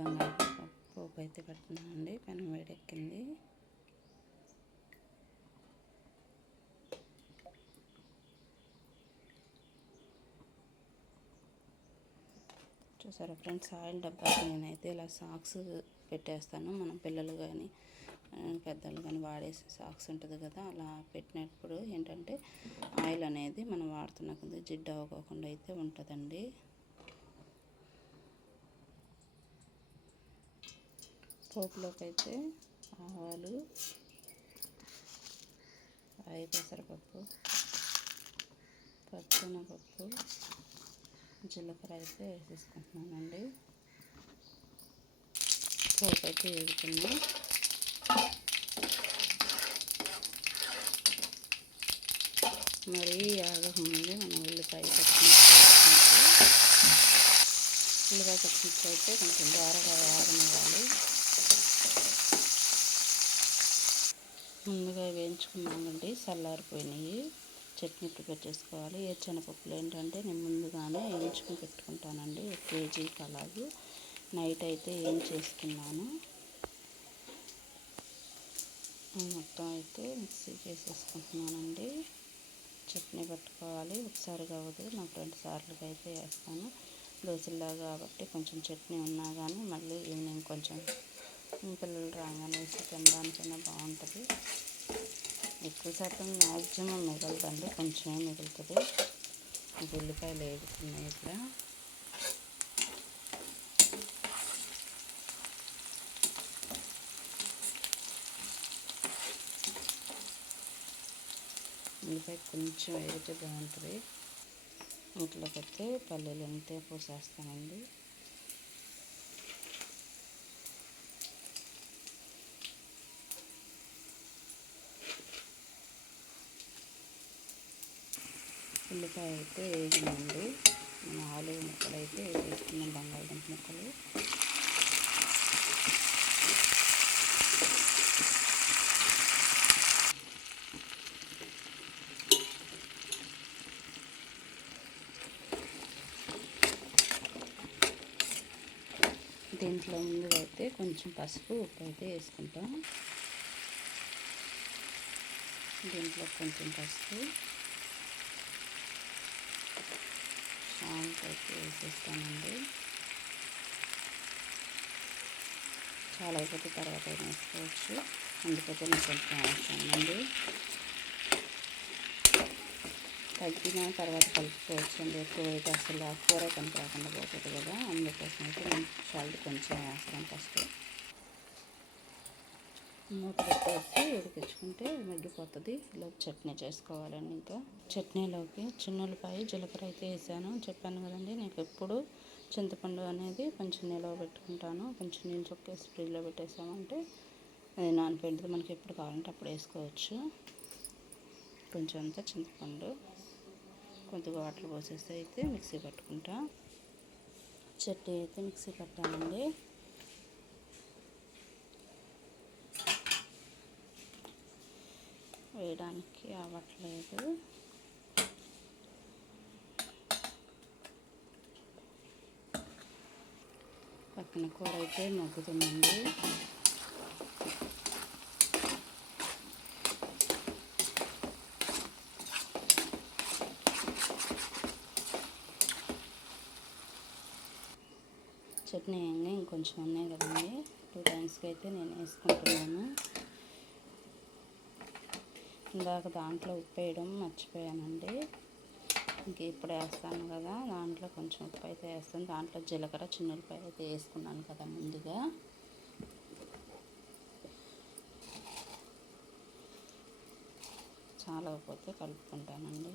బంగాళదుంప పోపు అయితే పెడుతున్నామండి పెనం వేడెక్కింది. చూసారా ఫ్రెండ్స్ ఆయిల్ డబ్బాకి నేనైతే ఇలా సాక్స్ పెట్టేస్తాను. మనం పిల్లలు కానీ పెద్దలు కానీ వాడేసే సాక్స్ ఉంటుంది కదా అలా పెట్టినప్పుడు ఏంటంటే ఆయిల్ అనేది మనం వాడుతున్న కొద్ది జిడ్డు అవ్వకుండా అయితే ఉంటుందండి. పోపులోకి అయితే ఆవాలు రాయి పెసరపప్పు పచ్చెనపప్పు జీలకర్ర అయితే వేసేసుకుంటున్నానండి. పోపు అయితే వేడుకున్నాం మరీ ఆగకముందే మనం ఉల్లిపాయ పచ్చిమిర్చి ఉల్లిపాయ పచ్చిమిర్చి అయితే కొంచెం ద్వారగా ఆగనివ్వాలి. ముందుగా వేయించుకున్నామండి. చల్లారిపోయినాయి. చట్నీ ప్రిపేర్ చేసుకోవాలి. ఏ ఏంటంటే నేను ముందుగానే వేయించుకుని పెట్టుకుంటానండి. ఒక కేజీకి అలాగే నైట్ అయితే ఏం చేసుకున్నాను? మొత్తం అయితే మిక్సీకి వేసేసుకుంటున్నానండి చట్నీ పెట్టుకోవాలి. ఒకసారి కావద్దు నాకు రెండు సార్లుగా అయితే వేస్తాను. దోశలాగా కాబట్టి కొంచెం చట్నీ ఉన్నా కానీ మళ్ళీ ఈవినింగ్ కొంచెం పిల్లలు రాగానే వేసి తినడానికైనా బాగుంటుంది. ఎక్కువ శాతం మ్యాక్సిమం మిగలదండి కొంచెమే మిగులుతుంది. ఉల్లిపాయలు వేగుతున్నాయి ఇక్కడ. ఉల్లిపాయ కొంచెం వేగితే బాగుంటుంది. ఇంట్లోకి వస్తే పల్లెలు ఎంతే పోసేస్తానండి. ఉల్లిపాయ అయితే వేగిందండి మన ఆలు ముక్కలు అయితే వేసుకున్నాం బంగాళదుంప ముక్కలు. దీంట్లో ముందుగా అయితే కొంచెం పసుపు ఉప్పు అయితే వేసుకుంటాం. దీంట్లో కొంచెం పసుపు. సాల్ట్ అయితే వేసేస్తానండి. చాలా అయిపోతే తర్వాత వేసుకోవచ్చు. అందుకైతే నేను కొంచెం వేస్తానండి తగ్గిన తర్వాత కలుపుకోవచ్చు అండి ఎక్కువ అయితే అసలు ఆ కూర కనుక రాకుండా పోతుంది కదా. అందుకోసం అయితే నేను సాల్ట్ కొంచెం వేస్తాను ఫస్ట్. మూత పెట్టేసి ఉంటే మగ్గిపోతుంది ఇలా చట్నీ చేసుకోవాలండి ఇంకా. చట్నీలోకి చిన్నులపాయ జీలకర్ర అయితే వేసాను. చెప్పాను కదండి నేను ఎప్పుడు చింతపండు అనేది కొంచెం నిలవ పెట్టుకుంటాను. కొంచెం నీళ్ళు చొక్కేసి ఫ్రిడ్జ్లో పెట్టేసామంటే అది నానపెడితే మనకి ఎప్పుడు కావాలంటే అప్పుడు వేసుకోవచ్చు. కొంచెం అంతా చింతపండు కొద్దిగా వాటర్ పోసేసి అయితే మిక్సీ పట్టుకుంటా. చట్నీ అయితే మిక్సీ పట్టానండి. వేయడానికి అవ్వట్లేదు. పక్కన కూర అయితే మగ్గుతుందండి. చట్నీ అన్నీ ఇంకొంచెం ఉన్నాయి కదండి. టూ టైమ్స్కి అయితే నేను వేసుకుంటున్నాను. ఇందాక దాంట్లో ఉప్పు వేయడం మర్చిపోయానండి. ఇంక ఇప్పుడు వేస్తాను కదా దాంట్లో కొంచెం ఉప్పు అయితే వేస్తాను. దాంట్లో జీలకర్ర చిన్నపాయ అయితే వేసుకున్నాను కదా ముందుగా. చాలకపోతే కలుపుకుంటానండి.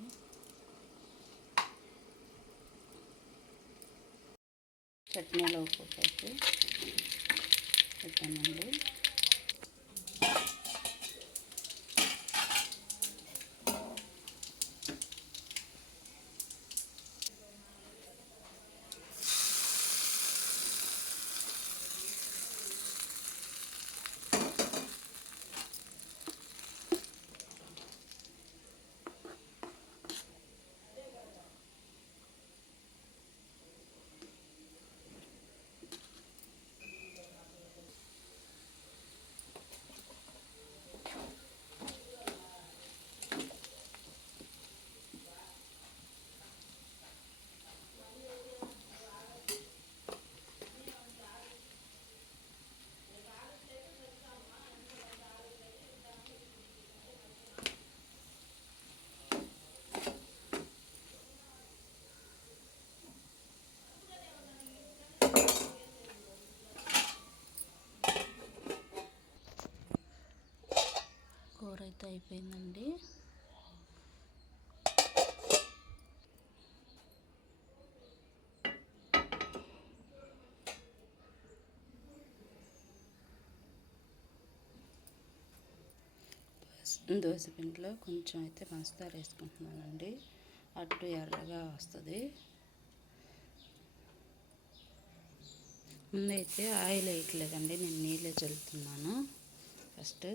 చట్నీలో ఉప్పు అయితే పెట్టానండి. అయితే అయిపోయిందండి. దోశ పిండిలో కొంచెం అయితే పంచదార వేసుకుంటున్నానండి. అటు ఎర్రగా వస్తుంది. ముందైతే ఆయిల్ వేయట్లేదండి నేను నీళ్ళే చల్లుతున్నాను. ఫస్ట్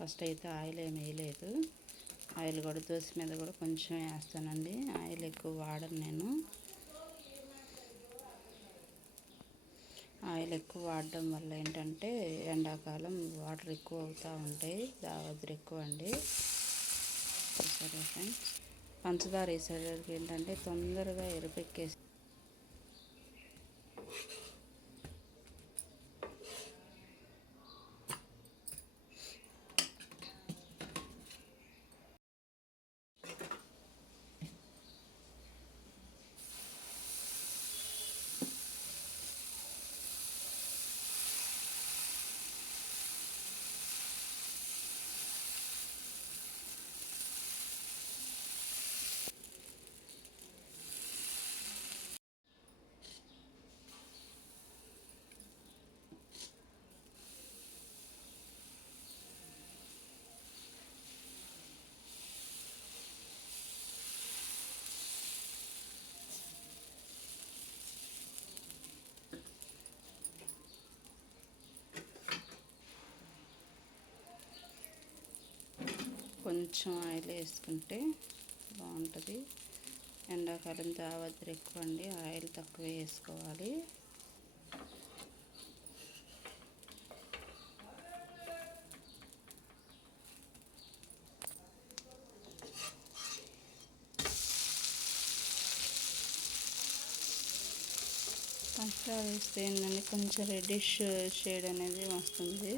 ఫస్ట్ అయితే ఆయిల్ ఏమి వేయలేదు. ఆయిల్ కూడా దోశ మీద కూడా కొంచెం వేస్తానండి. ఆయిల్ ఎక్కువ వాడను నేను. ఆయిల్ ఎక్కువ వాడడం వల్ల ఏంటంటే ఎండాకాలం వాటర్ ఎక్కువ అవుతూ ఉంటాయి. దావద్ర ఎక్కువ అండి. సరే ఫ్రెండ్స్. పంచదార వేసేసరికి ఏంటంటే తొందరగా ఎరుపెక్కేసి కొంచెం ఆయిల్ వేసుకుంటే బాగుంటుంది. ఎండాకాలం దావద్దురు ఎక్కువ అండి ఆయిల్ తక్కువ వేసుకోవాలి. పంచదార వేస్తే ఏంటంటే కొంచెం రెడ్డిష్ షేడ్ అనేది వస్తుంది.